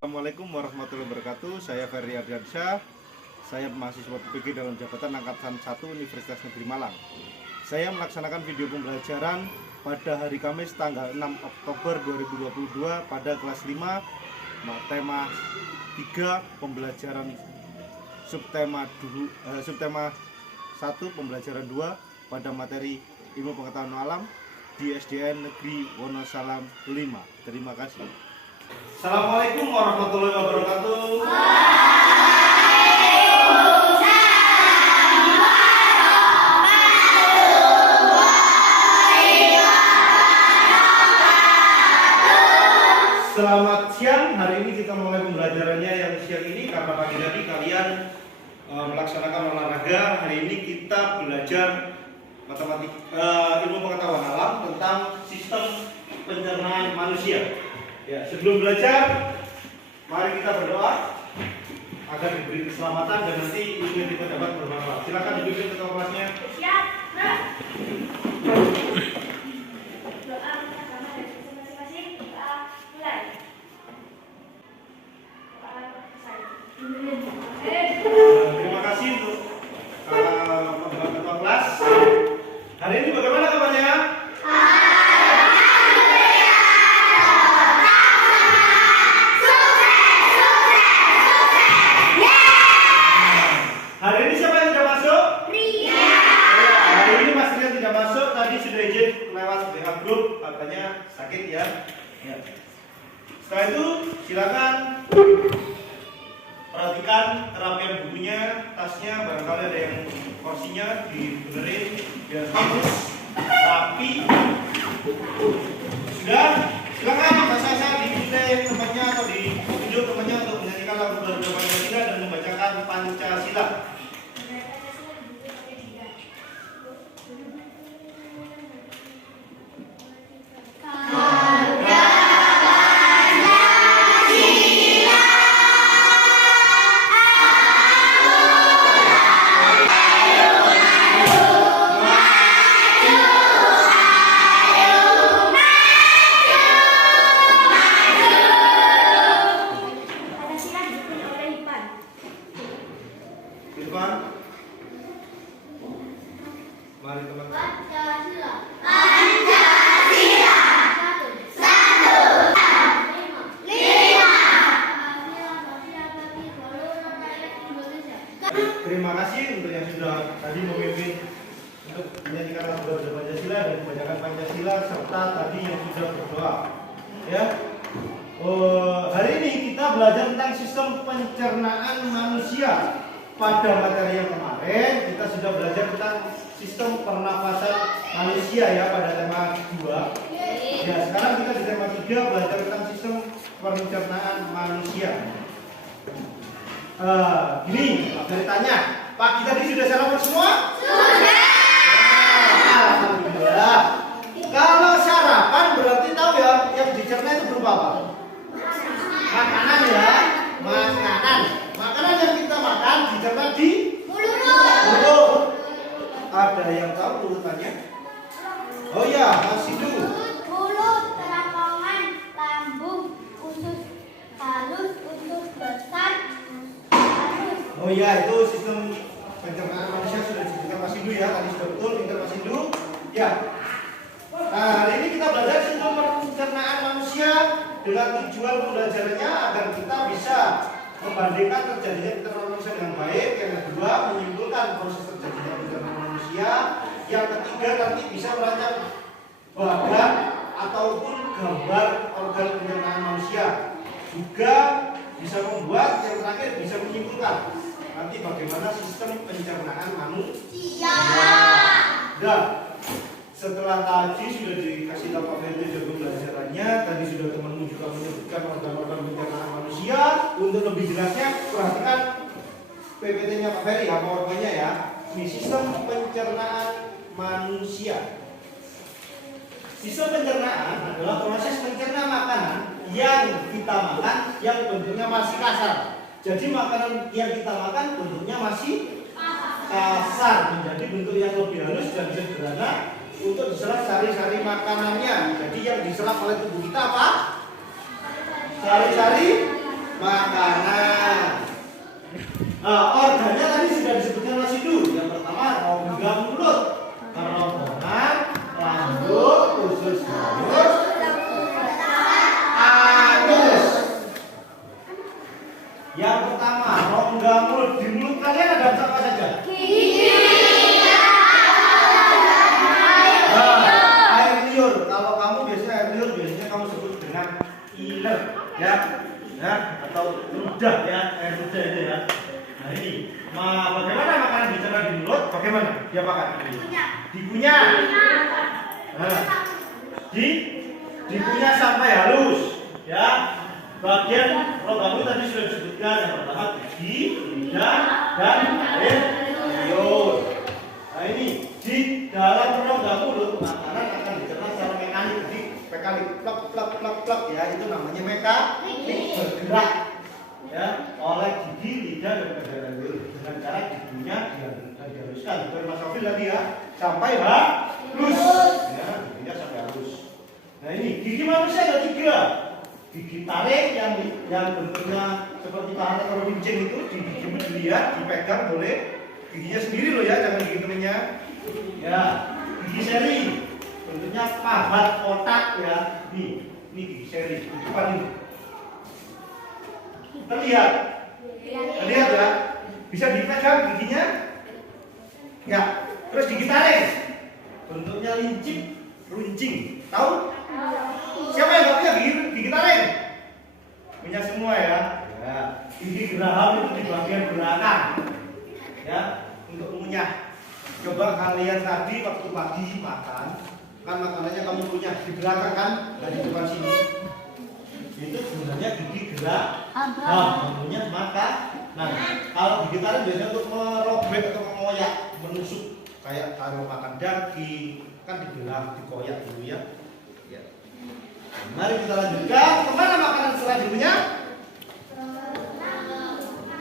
Assalamualaikum warahmatullahi wabarakatuh. Saya Ferry Ardiansyah. Saya mahasiswa PPG dalam jabatan Angkatan 1 Universitas Negeri Malang. Saya melaksanakan video pembelajaran pada hari Kamis tanggal 6 Oktober 2022 pada kelas 5 tema 3 pembelajaran subtema 1 pembelajaran 2 pada materi ilmu pengetahuan alam di SDN Negeri Wonosalam 5. Terima kasih. Assalamualaikum warahmatullahi wabarakatuh. Selamat siang. Hari ini kita mulai pembelajarannya yang siang ini karena pagi tadi kalian melaksanakan olahraga. Hari ini kita belajar ilmu pengetahuan alam tentang sistem pencernaan manusia. Ya, sebelum belajar, mari kita berdoa agar diberi keselamatan dan nanti ilmu kita dapat bermanfaat. Silakan dipimpin ketua kelasnya. Siap, doa bersama dari masing-masing. Doa mulai. Terima kasih untuk ketua kelas. Hari ini bagaimana kabarnya? Hari ini siapa yang tidak masuk? Ria. Hari ini Mas Ria tidak masuk. Tadi sudah izin lewat WA grup, katanya sakit ya. Setelah itu silakan perhatikan kerapian bukunya, tasnya, barangkali ada yang porsinya dibenerin biar bagus, rapi. Sudah, silakan saya diminta temannya atau ditunjuk temannya untuk menyanyikan lagu Garuda Pancasila dan membacakan Pancasila. Mari teman-teman. Pancasila. Pancasila. Satu. Lima. Terima kasih untuk yang sudah tadi memimpin untuk menyanyikan lagu Garuda Pancasila dan membacakan Pancasila serta tadi yang sudah berdoa. Ya. Hari ini kita belajar tentang sistem pencernaan manusia. Pada materi yang kemarin kita sudah belajar tentang sistem pernafasan manusia ya pada tema 2. Ya, sekarang kita di tema 3 belajar tentang sistem pencernaan manusia. Gini, dari tanya, pagi tadi sudah sarapan semua? Sudah. Alhamdulillah. Kalau sarapan berarti tahu ya yang dicerna itu berupa apa? Makanan ya, makanan. Makanan yang kita makan dicerna di mulut. Ada yang tahu urutannya? Oh ya, masih dulu. Mulut, kerongkongan, lambung, usus halus, usus besar, halus. Oh ya, itu sistem pencernaan manusia sudah disebutkan Mas Indu ya. Tadi sudah betul, pintar Mas Indu. Ya. Nah, hari ini kita belajar sistem pencernaan manusia dengan tujuan pembelajarannya agar kita bisa membandingkan terjadinya pencernaan manusia dengan baik. Yang kedua, menyimpulkan proses terjadinya pencernaan manusia. Yang ketiga, nanti bisa merancang badan ataupun gambar organ pencernaan manusia. Juga bisa membuat, yang terakhir bisa menyimpulkan nanti bagaimana sistem pencernaan manusia. Dan setelah tadi sudah dikasih tahu Pak Ferry juga pembelajarannya, tadi sudah temanmu juga menyebutkan organ-organ pencernaan manusia. manusia. Untuk lebih jelasnya perhatikan PPT-nya Pak Ferry ya, PowerPoint-nya ya. Ini sistem pencernaan manusia. Sistem pencernaan adalah proses mencerna makanan yang kita makan yang bentuknya masih kasar. Jadi makanan yang kita makan bentuknya masih kasar menjadi bentuk yang lebih halus dan sederhana untuk diserap sari-sari makanannya. Jadi yang diserap oleh tubuh kita apa? Sari-sari makanan. Organnya tadi sudah disebutkan Mas Idu. Yang pertama rongga mulut, kerongkongan, lambung, usus halus, anus. Yang pertama rongga mulut. Di mulut kalian ada apa saja? Air liur. Kalau kamu biasanya air liur biasanya kamu sebut dengan iler, ya, atau ludah ya, air ludah itu ya. Nah ini, bagaimana makanan dicerna di mulut? Bagaimana dia makan? Dikunyah. Dikunyah sampai halus, ya. Bagian rongga mulut tadi sudah disebutkan, yang pertama gigi, lidah, dan air liur. Nah ini di dalam rongga mulut makanan akan dicerna secara mekanik, jadi mekanik plak plak plak plak ya, itu namanya mekanik bergerak ya oleh gigi, lidah, dan air liur dengan cara dikunyah dan dihaluskan. Seperti Mas Sofil tadi ya, sampai halus, ya, dikunyah sampai halus. Nah ini gigi manusia ada 3. Gigi tarik yang bentuknya seperti paha atau runcing itu dilihat, dipegang boleh. Giginya sendiri loh ya, jangan gigi temennya. Ya, gigi seri bentuknya pahat kotak ya. Ini gigi seri. Depan ini. Terlihat ya. Bisa dipegang giginya. Ya. Terus gigi tarik bentuknya lincip, runcing. Tahu? Siapa yang nggak punya gigi taring? Punya semua ya. Ya. Gigi geraham itu di bagian belakang, ya, untuk mengunyah. Coba kalian tadi waktu pagi makan, kan makanannya kamu punya di belakang kan, nggak di depan sini. Itu sebenarnya gigi geraham, mengunyah makan. Nah, kalau gigi taring biasanya untuk merobek atau mengoyak, menusuk, kayak kalau makan daging kan dibelah, dikoyak dulu ya. Mari kita lanjutkan. Kemana makanan selanjutnya?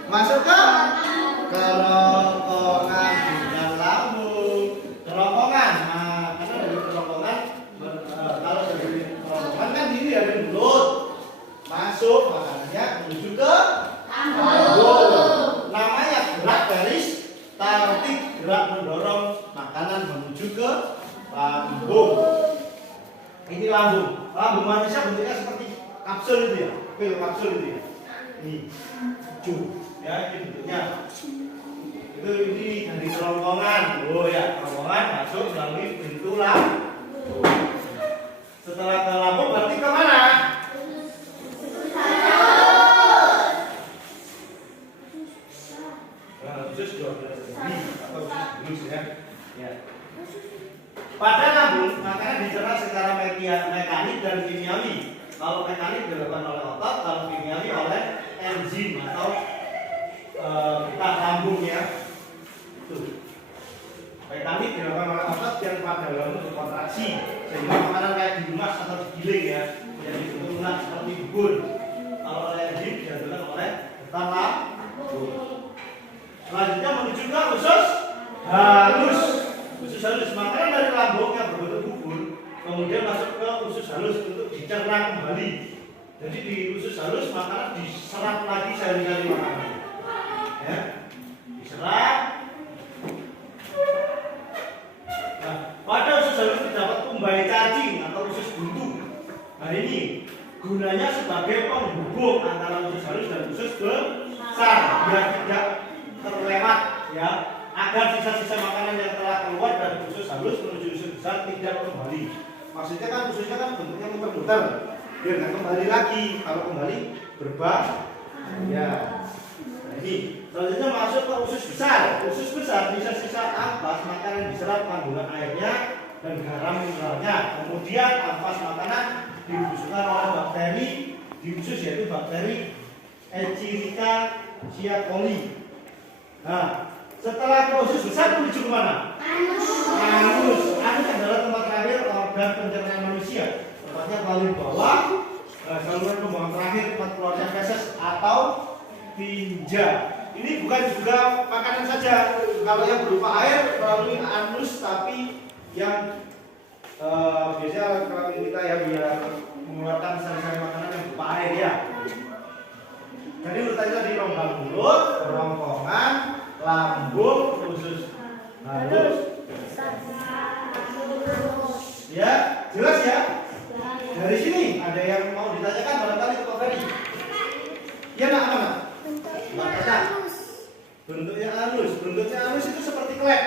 Masuk ke kerongkongan dan lambung. Kerongkongan. Nah, karena dari kerongkongan, kalau dari kerongkongan kan ini ada mulut. Masuk makanannya menuju ke lambung. Namanya gerak garis tarik, gerak mendorong makanan menuju ke lambung. Ini lambung. Lambung manusia bentuknya seperti kapsul itu ya, pil kapsul itu ya. Ini, ya ini bentuknya. Ini dari kerongkongan. Oh ya, kerongkongan masuk melalui pintu lambung. Setelah ke lambung berarti kemana? Usus 12 jari atau usus halus ya. Ya. Pada lambung, makanan dicerna secara mekanik dan kimiawi. Kalau mekanik dilakukan oleh otot, kalau kimiawi oleh enzim atau getah lambung ya. Tuh. Mekanik dilakukan oleh otot yang pada lambung berkontraksi, sehingga makanan kayak dilumas atau digiling ya, menjadi bentuk lunak seperti bubur. Kalau oleh enzim dihasilkan oleh getah lambung. Selanjutnya menuju ke usus halus. Usus halus, makanan dari lambung yang berbentuk bubur kemudian masuk ke usus halus untuk dicerna kembali. Jadi di usus halus makanan diserap lagi sehari-hari makanan, ya, diserap. Nah, pada usus halus terdapat umbai cacing atau usus buntu. Nah ini gunanya sebagai penghubung antara usus halus dan usus besar biar tidak terlewat, ya, agar sisa-sisa makanan yang telah keluar dari usus halus menuju usus besar tidak kembali. Maksudnya kan ususnya kan bentuknya muter-muter, biar nggak kembali lagi. Kalau kembali berbahaya. Nah ini selanjutnya masuk ke usus besar. Usus besar sisa-sisa ampas makanan diserap kandungan airnya dan garam mineralnya. Kemudian ampas makanan dibusukkan oleh bakteri di usus, yaitu bakteri Echirica siakoli. Nah, setelah proses besar menuju kemana? Anus. Anus adalah tempat terakhir organ pencernaan manusia. Tempatnya paling bawah, saluran pembuangan terakhir tempat keluarnya feses atau tinja. Ini bukan juga makanan saja. Kalau yang berupa air melalui anus, tapi yang biasanya kalau kita ya biar mengeluarkan sari-sari makanan yang berupa air ya. Jadi urutannya tadi rongga mulut, kerongkongan, lambung, usus halus. Ya, jelas ya? Dari sini ada yang mau ditanyakan barangkali ke Pak Ferry. Ya nak apa nak? Bentuknya halus. Bentuknya halus itu seperti klep.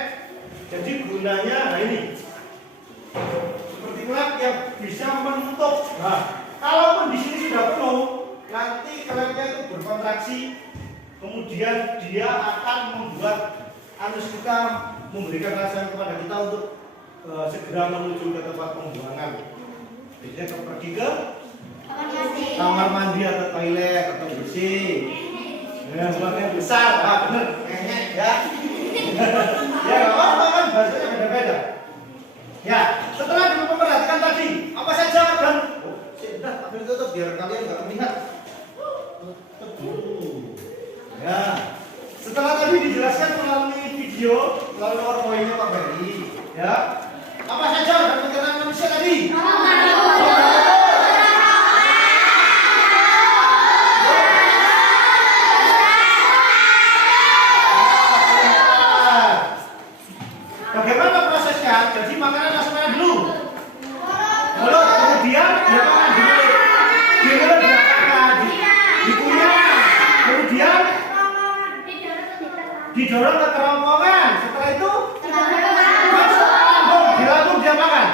Jadi gunanya nah ini. Seperti klep yang bisa menutup. Nah, kalaupun di sini sudah penuh, nanti klepnya itu berkontraksi, kemudian dia akan membuat anus kita memberikan rasa kepada kita untuk segera menuju ke tempat pembuangan. Biasanya pergi ke kamar mandi atau toilet atau WC. Ya, buangnya besar, bener, ngengek ya. Ya, nggak apa-apa kan bahasanya beda-beda. Ya, setelah memperhatikan tadi apa saja dan sudah, tapi tutup biar kalian nggak melihat. Ya, setelah tadi dijelaskan melalui video, melalui PowerPoint-nya Pak Ferry, ya, apa saja organ pencernaan manusia tadi? Bagaimana prosesnya? Jadi makanan masuk mana dulu? Mulut, kemudian dia makan dulu. Di mulut diapakan? Dikunyah. Kemudian didorong ke kerongkongan. Setelah itu masuk ke lambung. Di lambung dia makan.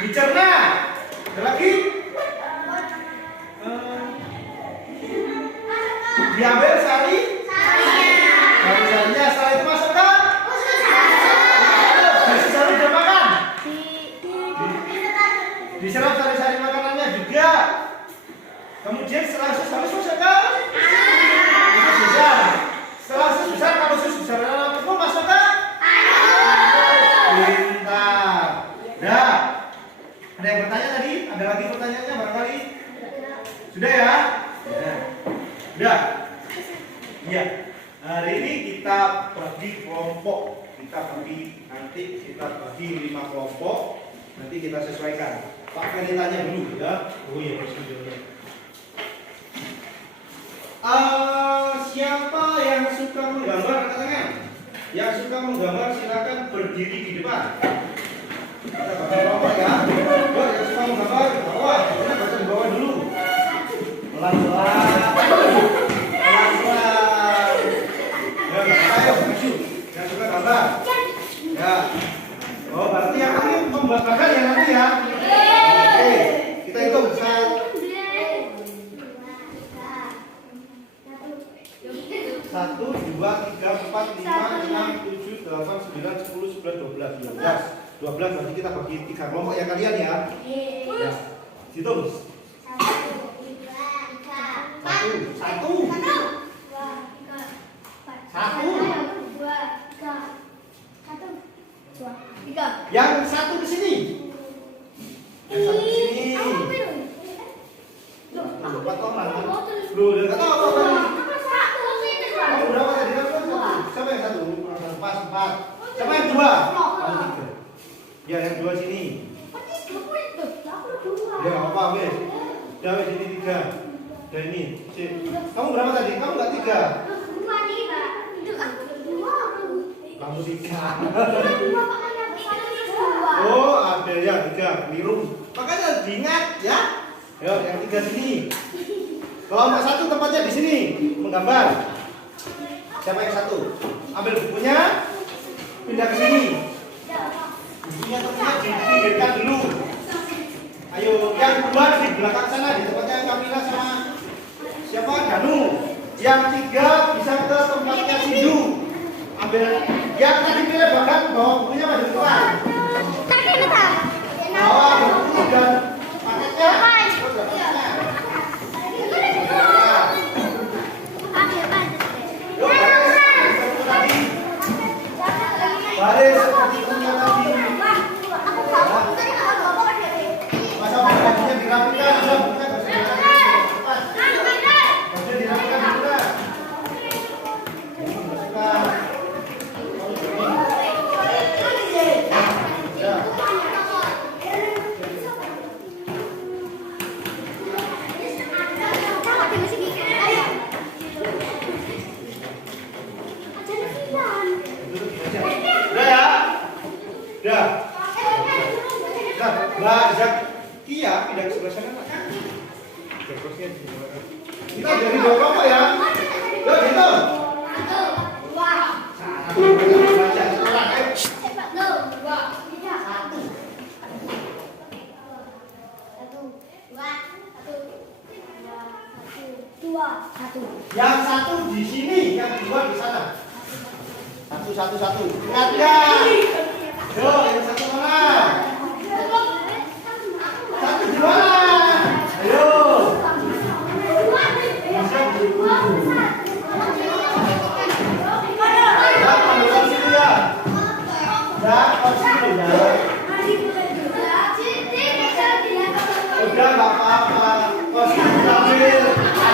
Dicerna. Ada lagi? Diambil sari. Dari sarinya setelah itu masuk ke sari dia makan. Diserap sari-sari makanannya juga. Kemudian setelah usus halus masuk ke usus besar. Setelah usus besar, kalau usus besar itu masuk ke pintar. Ya. Ada yang bertanya tadi? Ada lagi pertanyaannya barangkali? Sudah ya? Sudah. Iya. Hari ini kita bagi kelompok. Nanti kita bagi 5 kelompok. Nanti kita sesuaikan. Pak Ferry tanya dulu ya. Oh iya, prosedurnya. Siapa yang suka menggambar angkat tangan? Yang suka menggambar silakan berdiri di depan. Kita bagi kelompok ya. Oh, yang suka menggambar di bawah. Kita baca di bawah dulu. Pelan-pelan. Ayo, maju. Yang suka gambar. Ya. Oh, berarti yang ini membuat bagan ya nanti ya. Oke, kita hitung. 1, 2, 3, 4, 5, 6, 7, 8, 9, 10, 11, 12, 12 berarti kita bagi 3 kelompok ya kalian ya. Ya. Hitung. 1. Yang satu ke sini. Yang satu ke sini. Lupa toh mana? Lu udah kata apa tadi? Kamu berapa tadi? Siapa yang satu? Pas 4. Siapa yang 2? Kamu 3. Ya yang 2 sini. Ya nggak apa-apa wes. Ya wes ini 3. Dan ini. Kamu berapa tadi? Kamu nggak 3. Kamu 3. Oh, ada yang 3 biru. Makanya diingat ya. Yo, yang 3 sini. Kelompok 1 tempatnya di sini, menggambar. Siapa yang 1? Ambil bukunya, pindah ke sini. Bukunya tempatnya dipinggirkan dulu. Ayo, yang 2 di belakang sana, di tempatnya Kamila sama siapa? Danu. Yang 3 bisa ke tempatnya Sindu. Ambil yang tadi pilih bagan, bawa bukunya maju ke depan. Bawa buku dan paketnya. Kita jadi 2 kelompok ya. Yuk hitung. 1, 2, Satu, baca seorang. Ayo. 1. Yang satu di sini, yang 2 di sana. Satu. Ingat ya. Yo, yang satu mana? Satu di mana? Ayo. Bisa dulu. Ya, panggil sini ya. Ya, sini ya. Udah nggak apa-apa. Kursi diambil.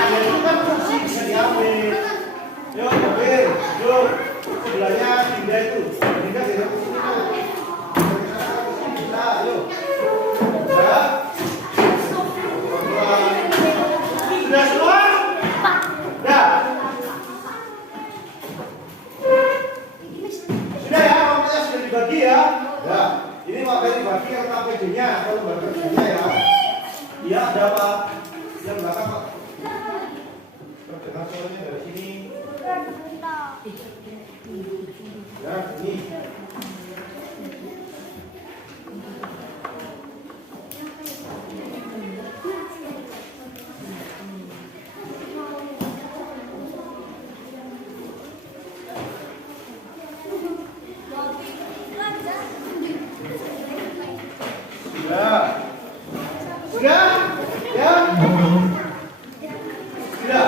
Itu kan kursi bisa diambil. Yuk, ambil. Yuk. Sebelahnya pindah itu. Pindah dari kursi itu. Kita, yuk. Sudah. Sudah semua? Sudah. Sudah ya, kelompoknya sudah dibagi ya. Ya, ini materi dibagi RKPD-nya atau lembaga kerjanya ya. Iya, ada apa? Yang belakang Pak. Terdengar suaranya dari sini. Ya, ini. Sudah. Sudah? Ya? Sudah.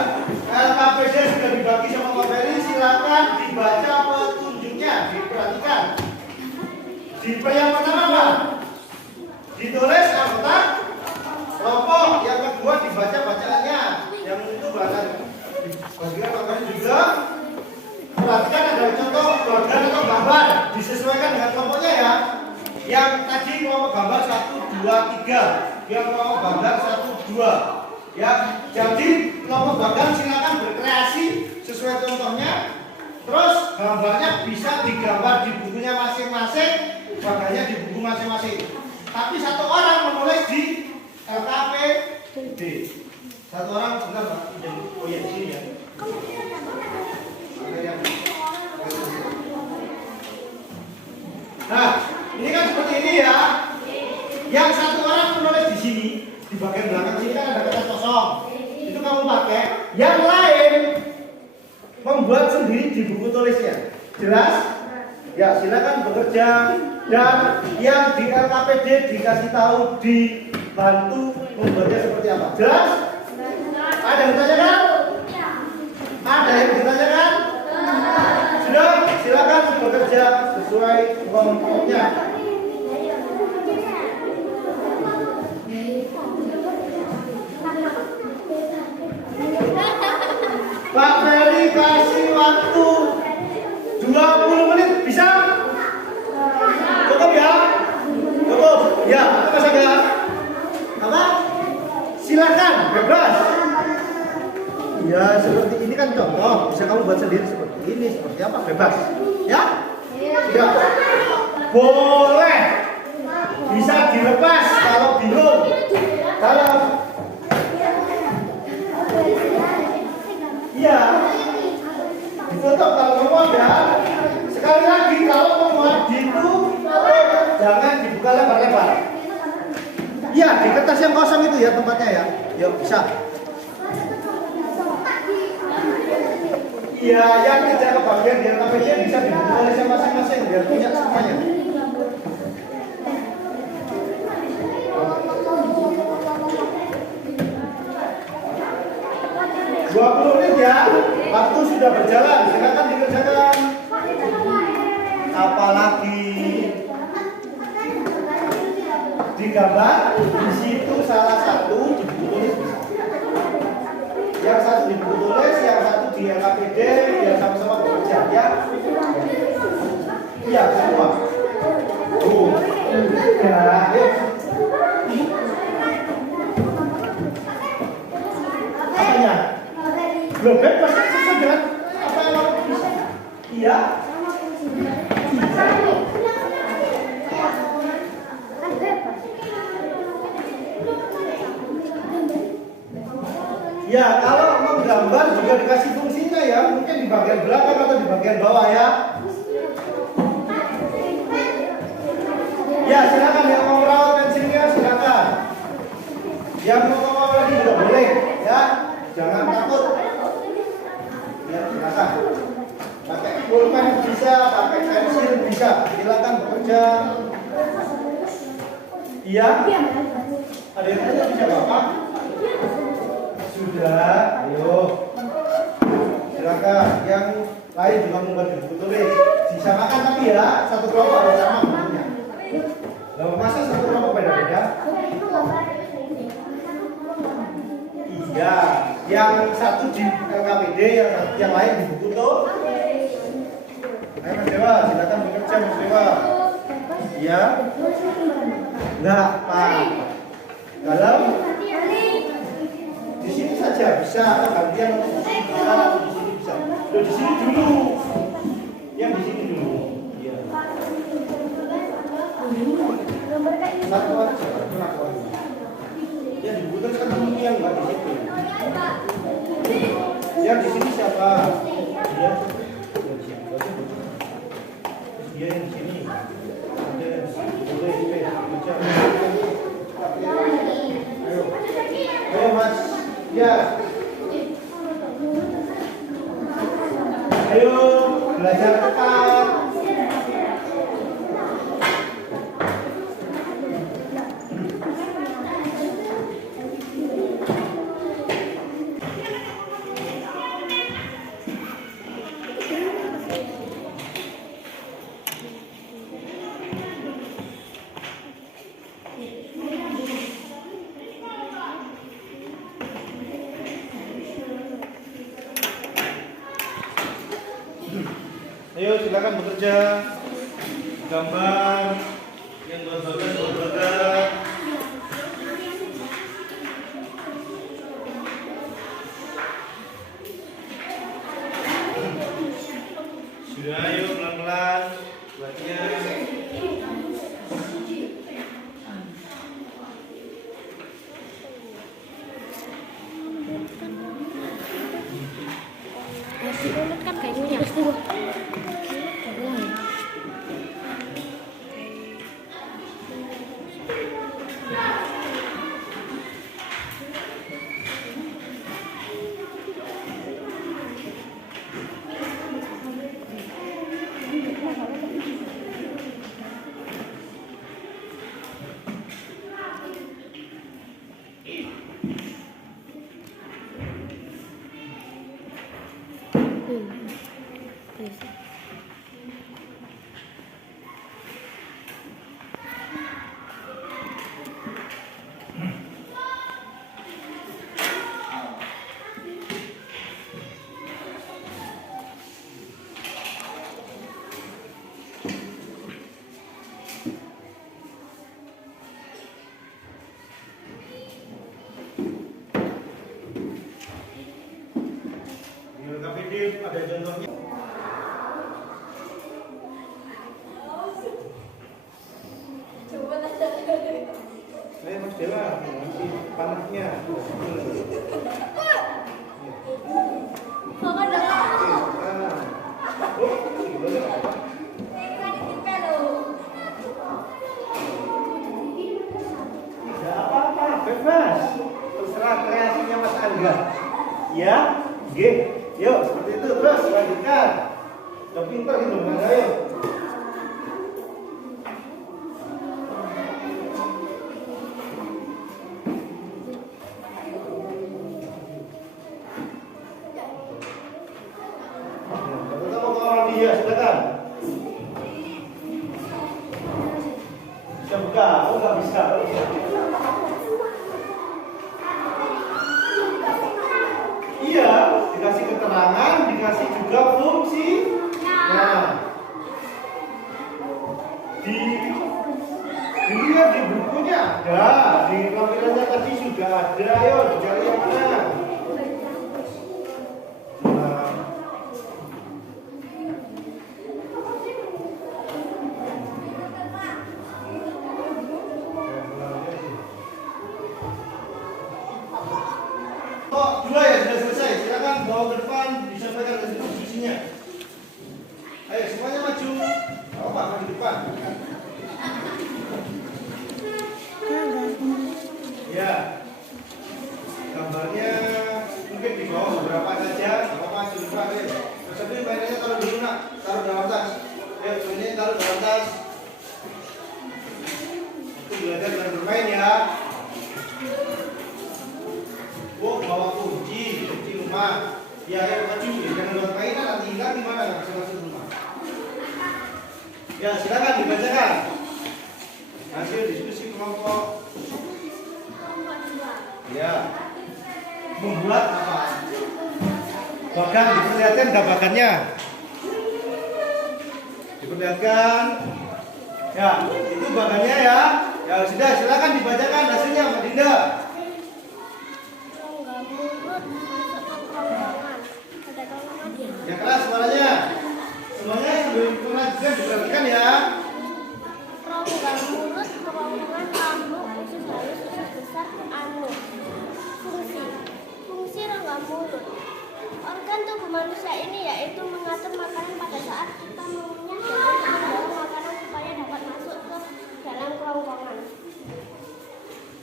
LKPD sudah dibagi sama Pak Ferry, silakan dibaca petunjuknya, diperhatikan. Di yang pertama apa? Ditulis anggota kelompok. Yang kedua dibaca bacaannya. Yang itu bahan bagian Pak Ferry juga. Perhatikan ada contoh bagian atau gambar, disesuaikan dengan kelompoknya ya. Yang tadi kelompok gambar 1, 2, 3. Yang kelompok gambar 1, 2. Ya, jadi kelompok gambar silakan berkreasi sesuai contohnya. Terus gambarnya bisa digambar di bukunya masing-masing, bagiannya di buku masing-masing. Tapi satu orang menulis di LKPD. Satu orang benar Pak. Oh ya, di sini ya. Nah, ini kan seperti ini ya. Yang satu orang menulis di sini, di bagian belakang sini kan ada kertas kosong. Itu kamu pakai. Yang lain membuat sendiri di buku tulisnya. Jelas? Ya, silakan bekerja. Dan yang di LKPD dikasih tahu, dibantu membuatnya seperti apa. Jelas? Ada yang ditanyakan? Ada yang ditanyakan? Sudah, silakan bekerja sesuai kelompoknya. Pak Ferry kasih waktu 20 menit, bisa? Cukup ya? Cukup? Ya, apa saja? Apa? Silakan, bebas. Ya, seperti ini kan contoh. Bisa kamu buat sendiri seperti ini, seperti apa? Bebas. Ya? Ya. Boleh. Bisa dilepas kalau bingung. Kalau iya, ditutup kalau kamu ada. Sekali lagi kalau memuat itu jangan dibuka lebar-lebar. Iya, di kertas yang kosong itu ya tempatnya ya. Yuk, bisa. Iya, yang tidak kebagian di LKPD bisa dibuka oleh masing-masing biar punya semuanya. menit ya, waktu sudah berjalan, silakan dikerjakan. Apalagi digambar di situ salah satu di buku tulis bisa. Yang satu di buku tulis, yang satu di LKPD, yang sama-sama bekerja ya. Iya semua. Ya, yuk. Apanya? Belum bebas sesuai dengan apa yang kamu bisa. Iya. Ya, kalau gambar juga dikasih fungsinya ya, mungkin di bagian belakang atau di bagian bawah ya. Ya, silakan yang mau merawat pensilnya silakan. Yang mau lagi juga boleh ya, jangan takut. Ya, silakan. Pakai pulpen bisa, pakai pensil bisa, silakan bekerja. Iya? Ada yang tanya bisa Bapak? Sudah, ayo. Silakan. Yang lain juga membuat buku tulis. Disamakan tapi ya, satu kelompok harus sama bukunya. Lalu masa satu kelompok beda-beda? Iya, yang satu di LKPD, yang lain di buku tuh. Ayo Mas Dewa, silakan bekerja Mas Dewa. Iya? Enggak, Pak. Dalam di sini saja bisa atau gantian untuk di sini bisa. Loh, di sini dulu. Yang di sini dulu. Iya. Satu aja, satu aja. Ya diputarkan dulu yang enggak di situ. Yang di sini siapa? Dia. Dia yang di sini. Dia yang di sini. Boleh, baca. Ayo. Ayo Mas. Ya. Ayo belajar cepat. Ayo silakan bekerja. Gambar yang berbagai. Sudah, ayo pelan-pelan buatnya. Kan kayaknya. Ada contohnya. Saya Mas Dewa, masih panahnya. Tidak apa-apa, bebas. Terserah kreasinya Mas Angga. Ya, G. Yuk, seperti itu terus lanjutkan. Udah pintar gitu, Mas. Ayo. Kita mau ke orang dia, silakan. Bisa buka? Oh, nggak bisa. Iya, dikasih keterangan, dikasih juga fungsi. Nah, dilihat di bukunya ada, di lampirannya tadi sudah ada. Ayo dicari yang mana? Nah. Oh, dua ya sudah selesai. Silakan. bawa ke depan, disampaikan ke situ fungsinya. Ayo semuanya maju. Apa maju depan? Ya. Gambarnya mungkin di bawah beberapa saja, apa maju depan ya. Tapi mainannya taruh dulu nak, taruh dalam tas. Ya, mainannya taruh dalam tas. Itu belajar dan bermain ya. Oh, bawa kunci rumah. Ya, ayo maju. Jangan buat mainan nanti hilang gimana? Nggak bisa masuk rumah. Ya, silakan dibacakan. Hasil diskusi kelompok. Ya. Membuat apa? Bagan diperlihatkan nggak bagannya? Diperlihatkan. Ya, itu bagannya ya. Ya sudah, silakan dibacakan hasilnya, Mbak Dinda. Yang keras suaranya. Semuanya sebelum pengajian diperhatikan ya. Rongga mulut, kerongkongan, lambung, usus halus, usus besar, anu. Fungsi rongga mulut. Organ tubuh manusia ini yaitu mengatur makanan pada saat kita mengunyah dan mendorong makanan supaya dapat masuk ke dalam kerongkongan.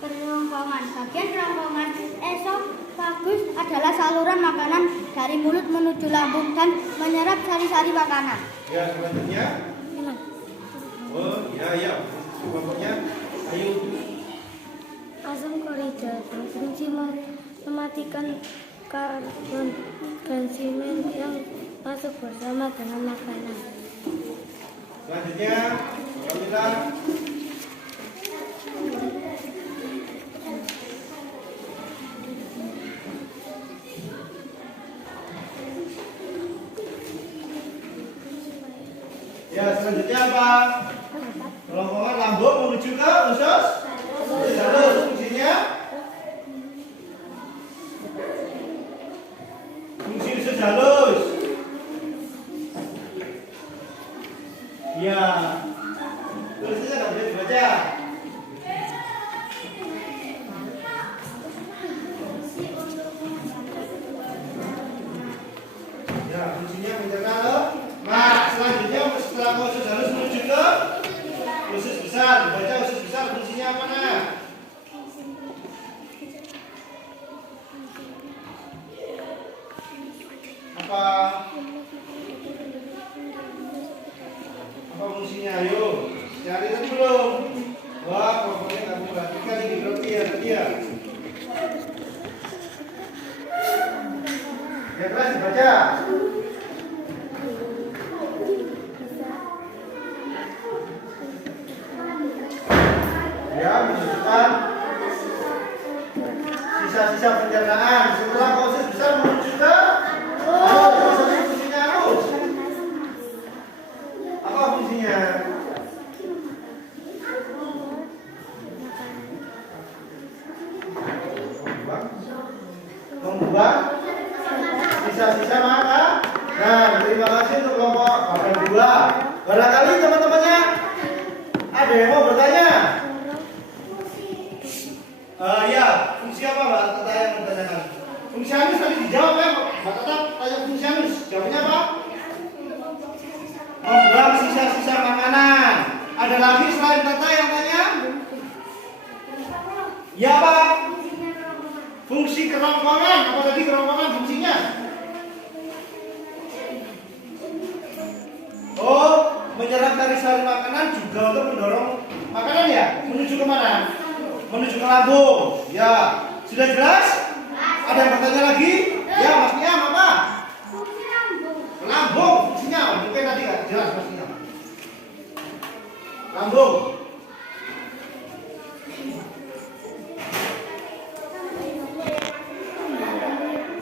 Kerongkongan. Bagian kerongkongan esofagus adalah saluran makanan dari mulut menuju lambung dan menyerap sari-sari makanan. Ya, selanjutnya. Oh, ya. Kelompoknya, ayo. Asam klorida berfungsi mematikan karbon dan semen yang masuk bersama dengan makanan. Selanjutnya, kita ya, selanjutnya apa? Kerongkongan lambung menuju ke usus halus. Fungsinya? Fungsi usus halus. Ya. Tulisnya nggak bisa dibaca. Ya, fungsinya mencerna loh. Nah, selanjutnya setelah usus halus menuju ke usus besar. Dibaca usus besar fungsinya apa nah? Apa fungsinya? Ayo, cari itu belum? Wah, pokoknya kamu perhatikan ini berarti ya dia. Ya kelas dibaca. Ya, menunjukkan sisa-sisa pencernaan setelah proses besar menuju ke fungsinya harus. Apa fungsinya? Membuang sisa-sisa makanan. Nah, terima kasih untuk kelompok bagian 2. Barangkali teman-temannya ada yang mau bertanya? Ya, fungsi apa Mbak Tata yang bertanyakan? Fungsi anus tadi dijawab ya Mbak Tata, tanya fungsi anus. Jawabnya apa? Membuang sisa-sisa makanan. Ada lagi selain Tata yang tanya? Ya Pak. Fungsi kerongkongan. Apa tadi kerongkongan fungsinya? Oh, menyerap sari-sari makanan juga untuk mendorong makanan ya? Menuju kemana? Menuju ke lambung. Ya, sudah jelas? Ada yang bertanya lagi? Ya, Mas Niam apa? Fungsi lambung. Lambung fungsinya. Mungkin tadi nggak jelas Mas Niam. Lambung.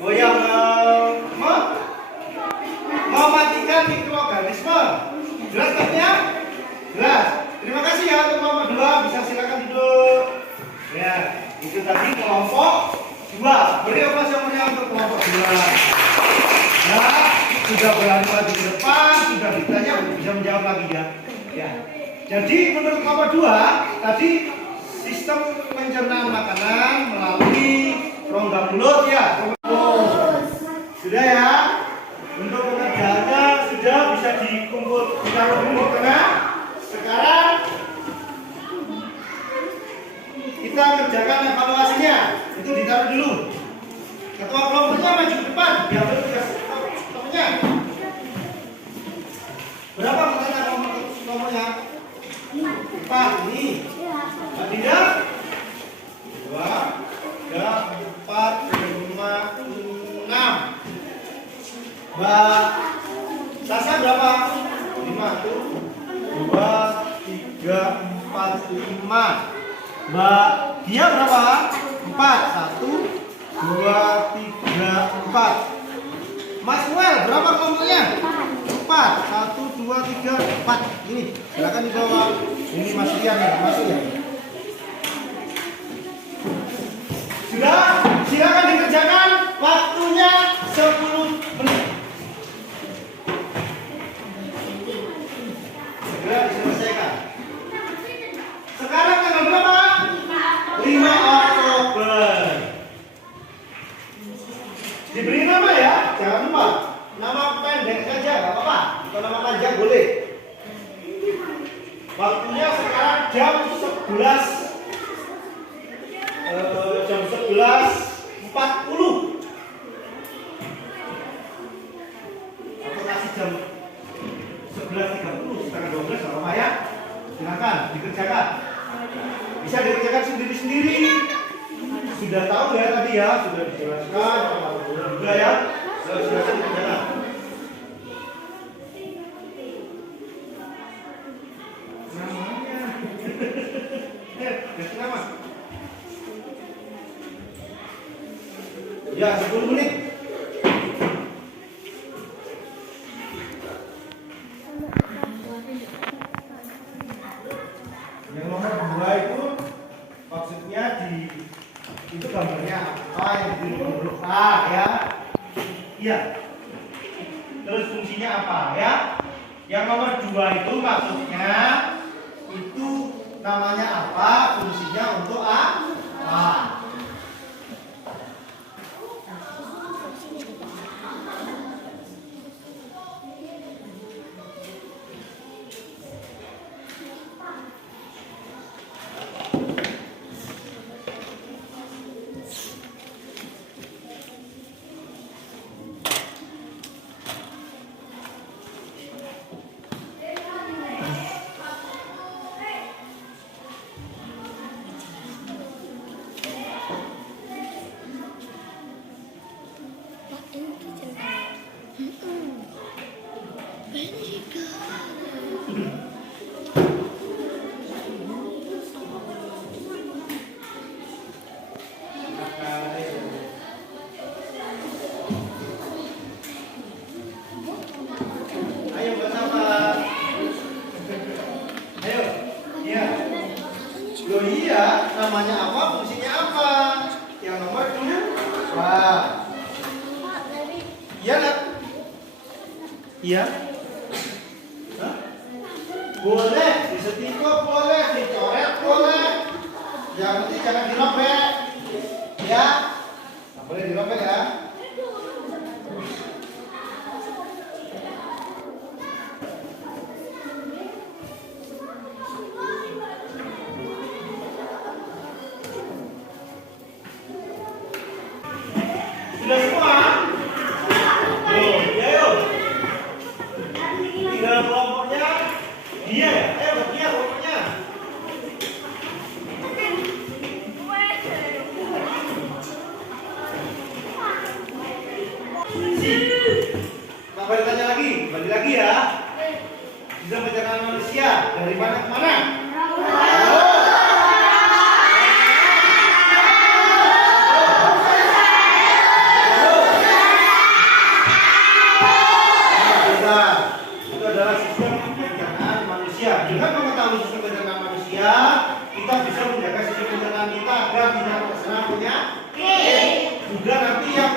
Oh ya, mematikan mikroorganisme. Jelas katanya? Jelas. Terima kasih ya untuk kelompok 2. Bisa silakan duduk. Ya, itu tadi kelompok 2. Beri opas yang mulia untuk kelompok 2. Ya, sudah berani lagi ke depan, sudah ditanya bisa menjawab lagi ya. Ya. Jadi menurut kelompok 2 tadi sistem pencernaan makanan melalui rongga mulut ya. Sudah ya? Untuk pekerjaannya sudah bisa ditaruh dulu di tengah. Sekarang kita kerjakan evaluasinya. Itu ditaruh dulu. Ketua kelompoknya maju ke depan. Diambil tugas kelompoknya. Berapa pertanyaan kelompoknya? 4. Ini. Mbak Dinda? 2, 3, 4, 5, 6. Mbak Sasa berapa? 5 tuh. 2, 3, 4, 5. Mbak Dia berapa? 4. 1, 2, 3, 4. Mas Wel berapa kelompoknya? 4. 1, 2, 3, 4. Ini silakan dibawa. Ini Mas Rian ya, masuk ya. Sudah, silakan dikerjakan. Waktunya 10 menit. Segera diselesaikan. Sekarang tanggal berapa? 5 Oktober. Diberi nama ya, jangan lupa. Nama pendek saja, nggak apa-apa. Atau nama panjang boleh. Waktunya sekarang jam 11:40. Atau kasih jam 11:30, setengah 12, nggak apa-apa ya. Silakan dikerjakan. Bisa dikerjakan sendiri-sendiri. Sudah tahu ya tadi ya, sudah dijelaskan sama guru juga ya. Silakan dikerjakan. Kasih nama. Ya, 10 menit. Yang nomor 2 itu maksudnya itu gambarnya apa yang di huruf A ya. Iya. Terus fungsinya apa ya? Yang nomor 2 itu maksudnya itu namanya apa, fungsinya untuk apa. Ayo bersama. Ayo. Iya. Loh iya, namanya apa, fungsinya apa? Yang nomor 2. Iya kan? Iya. Hah? Boleh, disetikuk boleh, dicoret boleh. Yang penting jangan dirobek. Ya. Nggak boleh dirobek ya. Sudah semua? Yuk, ya yuk. Tinggal kelompoknya dia ya? Dia kelompoknya. Nah, balik tanya lagi, balik lagi ya. Bisa perjalanan manusia dari mana ke mana? Itu adalah sistem pencernaan manusia. Dengan mengetahui sistem pencernaan manusia, kita bisa menjaga sistem pencernaan kita agar tidak terkena penyakit. Juga nanti yang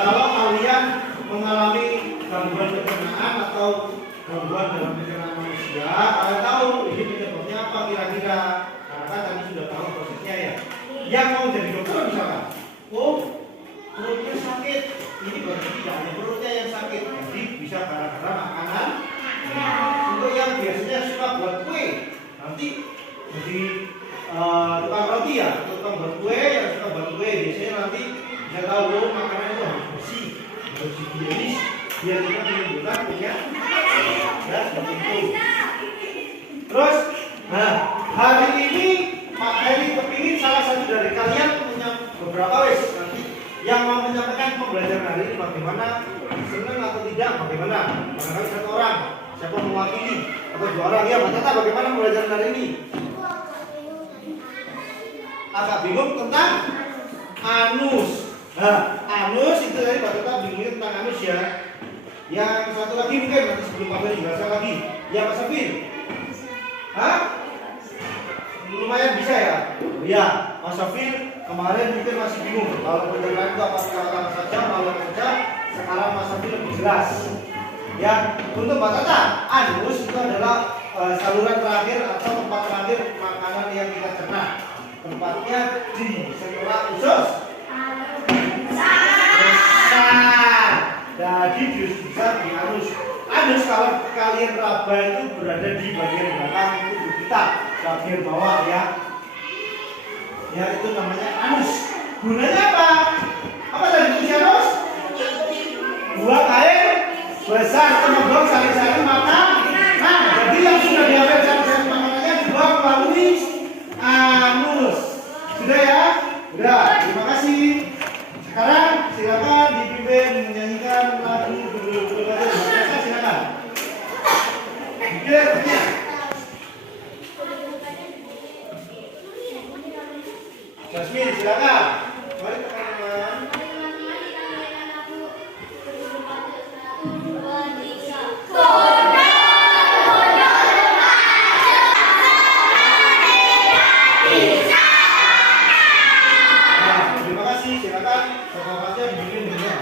kalau kalian mengalami gangguan pencernaan atau gangguan dalam pencernaan manusia, kalian tahu ini penyebabnya apa kira-kira. Karena kan tadi sudah tahu prosesnya ya. Yang mau jadi dokter misalkan, oh perutnya sakit, ini berarti tidak hanya perutnya yang sakit, jadi bisa gara-gara makanan. Untuk yang biasanya suka buat kue, nanti jadi tukang roti ya, tukang buat kue yang suka buat kue biasanya nanti bisa tahu makanan itu harus bersih, harus higienis, biar tidak menimbulkan punya ya seperti itu. Terus, nah hari ini Pak Heri kepingin salah satu dari kalian punya beberapa wis nanti yang mau menyampaikan pembelajaran hari ini bagaimana, senang atau tidak, bagaimana, barangkali satu orang, siapa mewakili atau dua orang ya, Pak Tata bagaimana pembelajaran hari ini? Agak bingung tentang anus. Nah, anus itu tadi Pak Tata bingung tentang anus ya. Yang satu lagi mungkin nanti sebelum Pak Heri jelaskan lagi. Ya Pak Safir? Hah? Lumayan bisa ya? Ya, Mas Safir kemarin mungkin masih bingung kalau penjelasan itu apa saja, apa saja. Sekarang Mas Safir lebih jelas. Ya, untuk Mbak Tata, anus itu adalah saluran terakhir atau tempat terakhir makanan yang kita cerna. Tempatnya di setelah usus besar. Jadi jus besar di anus. Anus kalau kalian raba itu berada di bagian belakang tubuh kita, bagian bawah ya. Ya itu namanya anus. Gunanya apa? Apa tadi fungsi anus? Buang air besar atau membuang sari-sari makan. Nah, jadi yang sudah diambil sari-sari makanannya dibuang melalui anus. Sudah ya? Sudah. Terima kasih. Sekarang silakan dipimpin menyanyikan lagu dulu. Silakan. Pikirnya. Jasmine, silakan. Mari teman-teman. Terima kasih, silakan. Sekolahnya dibimbing dunia.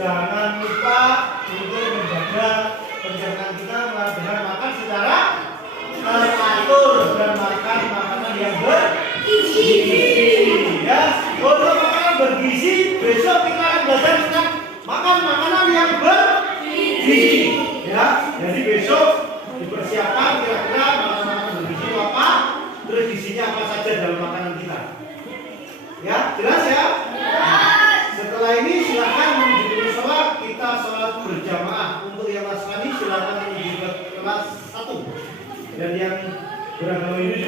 Jangan lupa untuk menjaga pencernaan kita dengan makan secara teratur dan makan makanan yang bergizi. Ya, untuk makanan bergizi besok kita akan belajar tentang makan makanan yang bergizi. Ya, jadi besok dipersiapkan kira-kira makanan bergizi apa, terus gizinya apa saja dalam makanan kita. Ya, jelas ya? Setelah ini silakan menuju ke sholat, kita sholat berjamaah. Untuk yang nasrani silakan menuju ke kelas 1 dan yang beragama Hindu